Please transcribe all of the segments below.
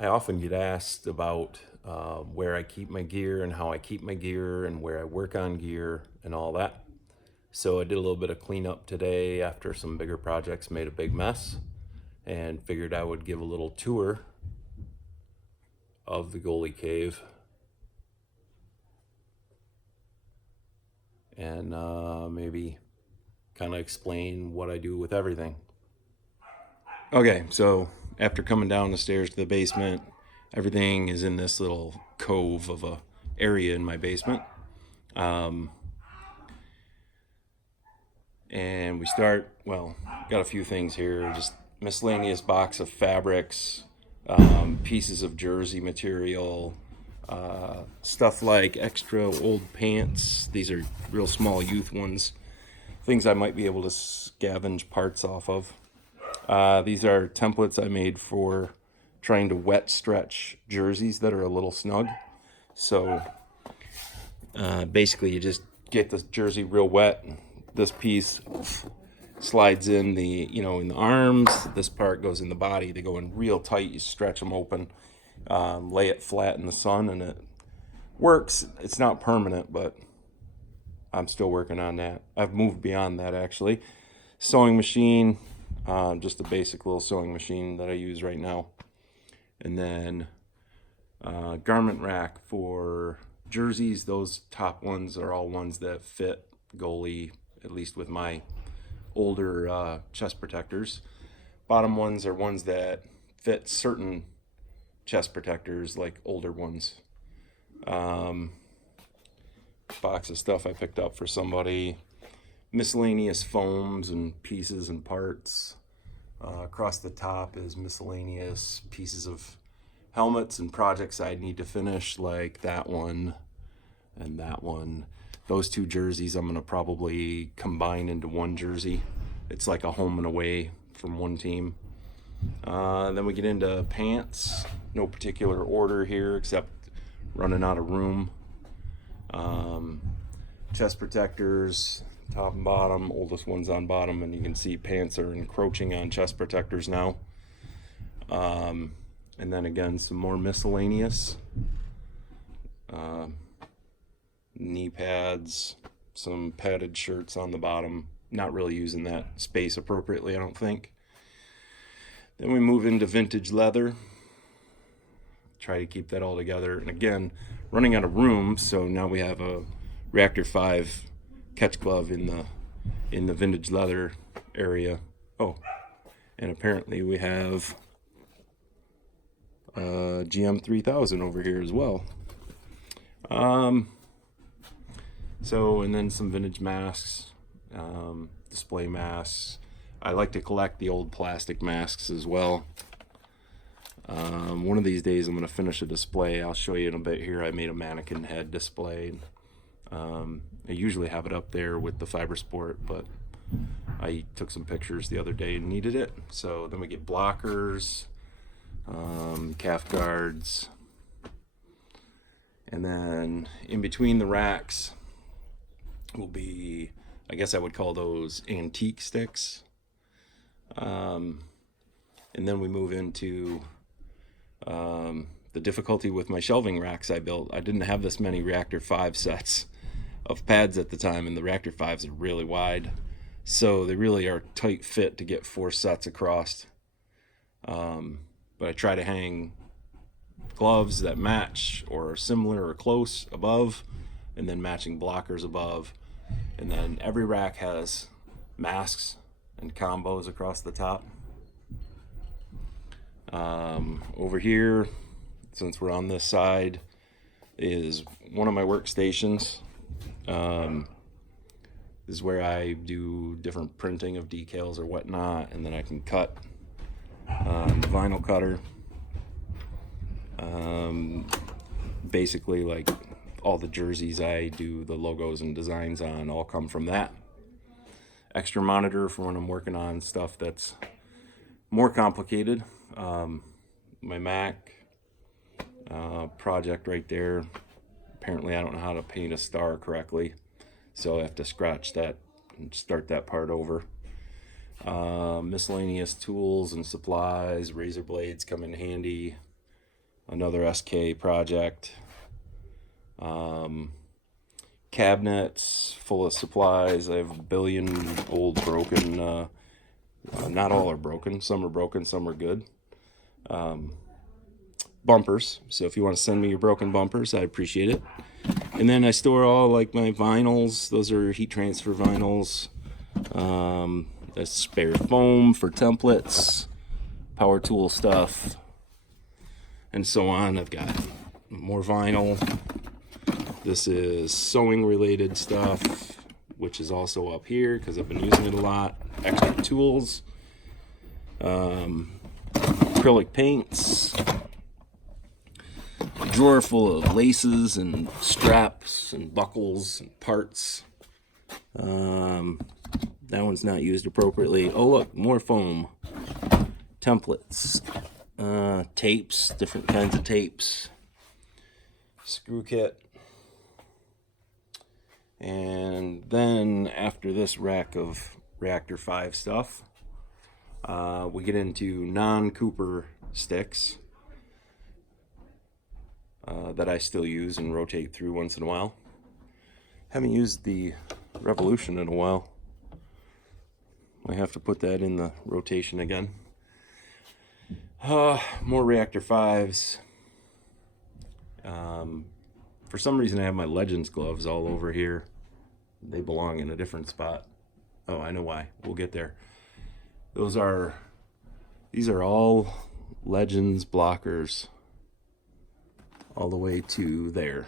I often get asked about where I keep my gear and how I keep my gear and where I work on gear and all that. So I did a little bit of cleanup today after some bigger projects made a big mess, and figured I would give a little tour of the Goalie Cave and maybe kind of explain what I do with everything. Okay, so after coming down the stairs to the basement, everything is in this little cove of a area in my basement. Um, and we start, well, got a few things here, just miscellaneous box of fabrics, pieces of jersey material, stuff like extra old pants. These are real small youth ones, things I might be able to scavenge parts off of. These are templates I made for trying to wet stretch jerseys that are a little snug. So basically, you just get the jersey real wet. This piece slides in in the arms. This part goes in the body. They go in real tight. You stretch them open, lay it flat in the sun, and it works. It's not permanent, but I'm still working on that. I've moved beyond that, actually. Sewing machine, just a basic little sewing machine that I use right now. And then garment rack for jerseys. Those top ones are all ones that fit goalie, at least with my older chest protectors. Bottom ones are ones that fit certain chest protectors, like older ones. Box of stuff I picked up for somebody. Miscellaneous foams and pieces and parts. Across the top is miscellaneous pieces of helmets and projects I need to finish, like that one and that one. Those two jerseys I'm going to probably combine into one jersey. It's like a home and away from one team. Then we get into pants. No particular order here except running out of room. Chest protectors, top and bottom. Oldest one's on bottom, and you can see pants are encroaching on chest protectors now. And then again, some more miscellaneous. Knee pads, some padded shirts on the bottom. Not really using that space appropriately, I don't think. Then we move into vintage leather. Try to keep that all together. And again, running out of room, so now we have a Reactor 5 catch glove in the vintage leather area. Oh, and apparently we have GM 3000 over here as well. So, and then some vintage masks, display masks. I like to collect the old plastic masks as well. One of these days I'm going to finish a display. I'll show you in a bit here. I made a mannequin head display. I usually have it up there with the Fiber Sport, but I took some pictures the other day and needed it. So then we get blockers, calf guards, and then in between the racks will be, I guess I would call those antique sticks. And then we move into the difficulty with my shelving racks I built. I didn't have this many Reactor 5 sets of pads at the time, and the Reactor 5s are really wide. So they really are tight fit to get 4 sets across. But I try to hang gloves that match or are similar or close above, and then matching blockers above. And then every rack has masks and combos across the top. Over here, since we're on this side, is one of my workstations. This is where I do different printing of decals or whatnot, and then I can cut the vinyl cutter. Basically, like all the jerseys I do the logos and designs on all come from that. Extra monitor for when I'm working on stuff that's more complicated. My Mac project right there. Apparently I don't know how to paint a star correctly, so I have to scratch that and start that part over. Miscellaneous tools and supplies, razor blades come in handy. another SK project. Cabinets full of supplies. I have a billion old broken, not all are broken, some are broken, some are good. Bumpers, so if you want to send me your broken bumpers, I appreciate it. And then I store all like my vinyls. Those are heat transfer vinyls. A spare foam for templates, power tool stuff, and so on. I've got more vinyl. This is sewing related stuff, which is also up here because I've been using it a lot. Extra tools, acrylic paints, a drawer full of laces and straps and buckles and parts. That one's not used appropriately. Oh look, more foam. Templates, tapes, different kinds of tapes, screw kit. And then after this rack of Reactor 5 stuff, we get into non-Cooper sticks that I still use and rotate through once in a while. Haven't used the Revolution in a while. I have to put that in the rotation again. More Reactor 5s. For some reason I have my Legends gloves all over here. They belong in a different spot. Oh, I know why. We'll get there. These are all Legends blockers all the way to there.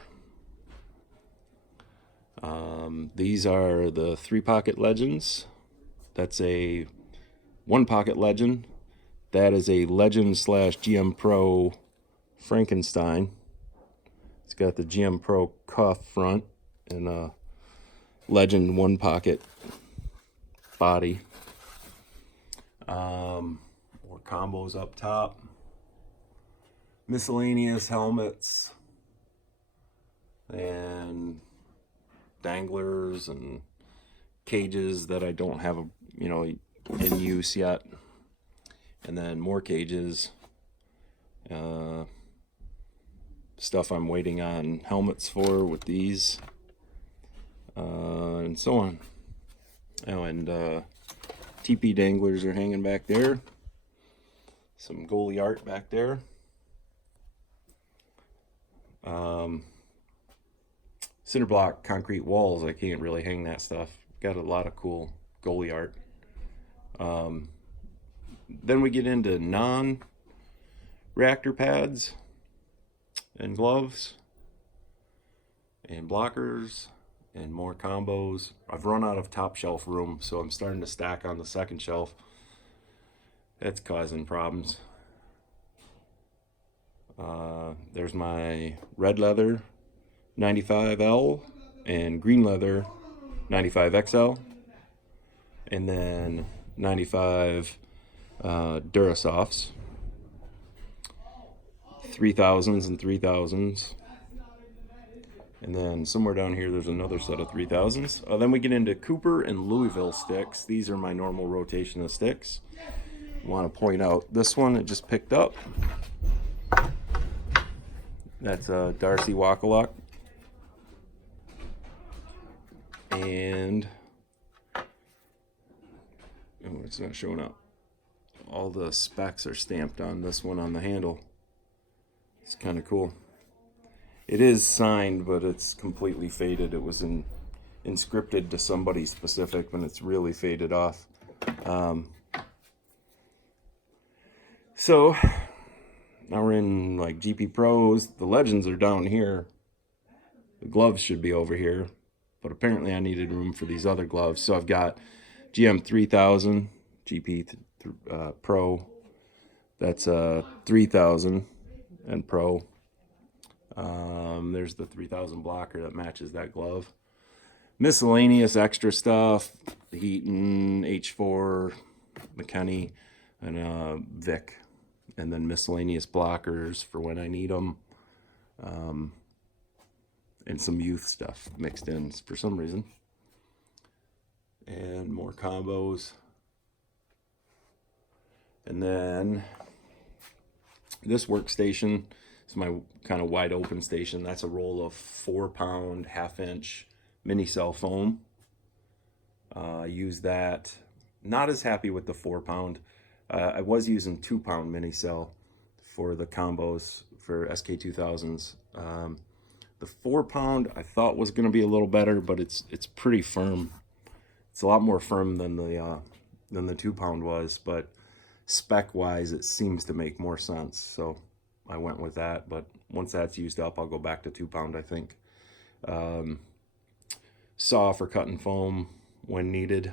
These are the 3-pocket Legends. That's a 1-pocket Legend. That is a Legend / GM Pro Frankenstein. It's got the GM Pro cuff front and a Legend 1-pocket body. More combos up top. Miscellaneous helmets and danglers and cages that I don't have in use yet. And then more cages. Stuff I'm waiting on helmets for with these, and so on. Oh, and TP danglers are hanging back there. Some goalie art back there. Cinder block concrete walls, I can't really hang that stuff. Got a lot of cool goalie art. Then we get into non-reactor pads and gloves and blockers and more combos. I've run out of top shelf room, so I'm starting to stack on the second shelf. That's causing problems. There's my red leather 95L and green leather 95XL, and then 95 Durasofts, 3000s and 3000s. And then somewhere down here there's another set of 3000s. Then we get into Cooper and Louisville sticks. These are my normal rotation of sticks. I want to point out this one I just picked up. That's a Darcy Wakaluk. And oh, it's not showing up. All the specs are stamped on this one on the handle. It's kind of cool. It is signed, but it's completely faded. It was inscripted to somebody specific, and it's really faded off. So now we're in like GP Pros. The Legends are down here. The gloves should be over here, but apparently I needed room for these other gloves. So I've got GM 3000 GP Pro. That's 3000 and Pro. There's the 3000 blocker that matches that glove. Miscellaneous extra stuff: the Heaton, H4, McKinney, and Vic, and then miscellaneous blockers for when I need them, and some youth stuff mixed in for some reason, and more combos. And then this workstation It's my kind of wide open station. That's a roll of 4-pound, 1/2-inch mini cell foam. I use that. Not as happy with the 4-pound. I was using 2-pound mini cell for the combos for SK2000s. The 4-pound I thought was going to be a little better, but it's pretty firm. It's a lot more firm than the 2-pound was, but spec-wise, it seems to make more sense. So I went with that. But once that's used up, I'll go back to 2-pound, I think. Saw for cutting foam when needed.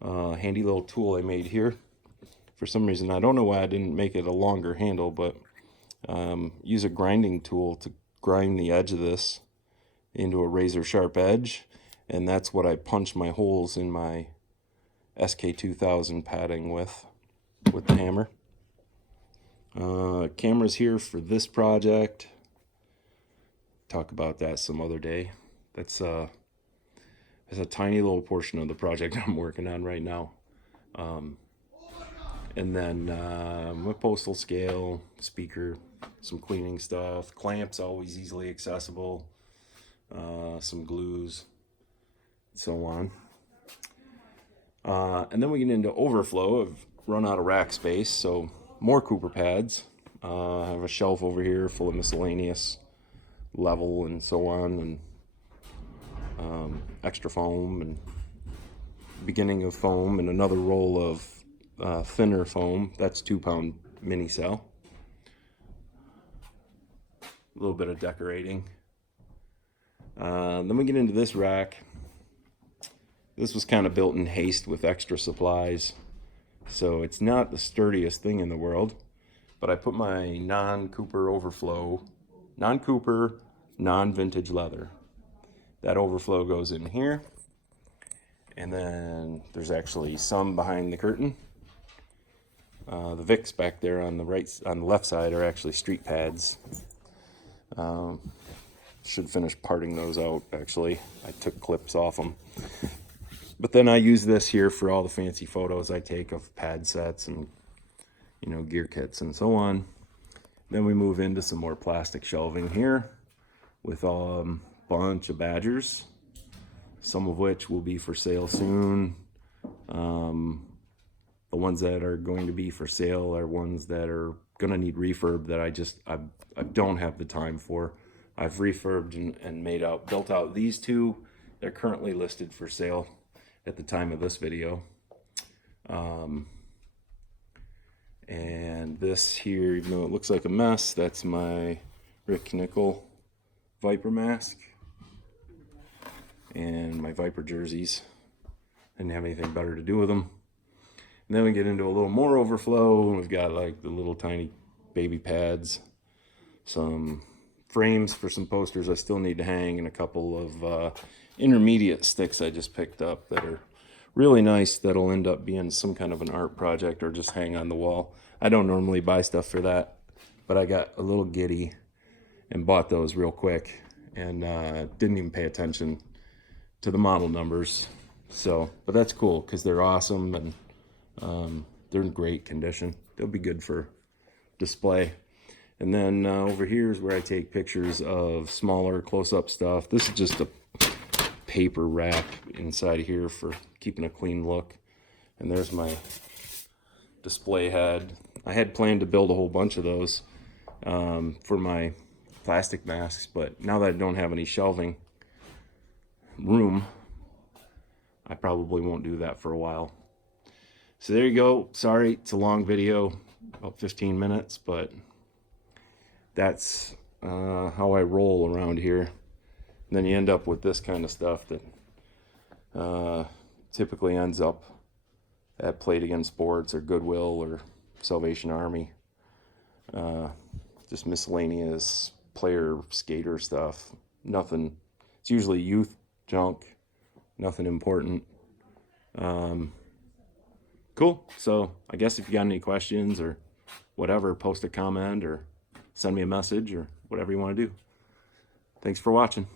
Handy little tool I made here. For some reason, I don't know why I didn't make it a longer handle, but use a grinding tool to grind the edge of this into a razor sharp edge, and that's what I punch my holes in my SK2000 padding with the hammer. Camera's here for this project. Talk about that some other day. That's a tiny little portion of the project I'm working on right now. And then a postal scale, speaker, some cleaning stuff, clamps always easily accessible, some glues, so on. And then we get into overflow. I've run out of rack space, so more Cooper pads. I have a shelf over here full of miscellaneous level and so on, and extra foam and beginning of foam, and another roll of thinner foam. That's 2-pound mini cell. A little bit of decorating. Then we get into this rack. This was kind of built in haste with extra supplies, so it's not the sturdiest thing in the world, but I put my non-Cooper overflow, non-Cooper, non-vintage leather. That overflow goes in here, and then there's actually some behind the curtain. The Vicks back there on the left side are actually street pads. Should finish parting those out, actually. I took clips off them. But then I use this here for all the fancy photos I take of pad sets and, gear kits and so on. Then we move into some more plastic shelving here with a bunch of Badgers, some of which will be for sale soon. The ones that are going to be for sale are ones that are going to need refurb that I don't have the time for. I've refurbed and built out these two. They're currently listed for sale at the time of this video. And this here, even though it looks like a mess, that's my Rick Nickel Viper mask and my Viper jerseys. Didn't have anything better to do with them. And then we get into a little more overflow, and we've got like the little tiny baby pads, some frames for some posters I still need to hang, and a couple of intermediate sticks I just picked up that are really nice, that'll end up being some kind of an art project or just hang on the wall. I don't normally buy stuff for that, but I got a little giddy and bought those real quick, and didn't even pay attention to the model numbers. So, but that's cool because they're awesome, and they're in great condition. They'll be good for display. And then over here is where I take pictures of smaller close-up stuff. This is just a paper wrap inside of here for keeping a clean look. And there's my display head. I had planned to build a whole bunch of those for my plastic masks, but now that I don't have any shelving room, I probably won't do that for a while. So there you go. Sorry, it's a long video, about 15 minutes, but that's how I roll around here. And then you end up with this kind of stuff that typically ends up at Play It Again Sports or Goodwill or Salvation Army. Just miscellaneous player skater stuff. Nothing. It's usually youth junk. Nothing important. Cool. So I guess if you got any questions or whatever, post a comment or send me a message or whatever you want to do. Thanks for watching.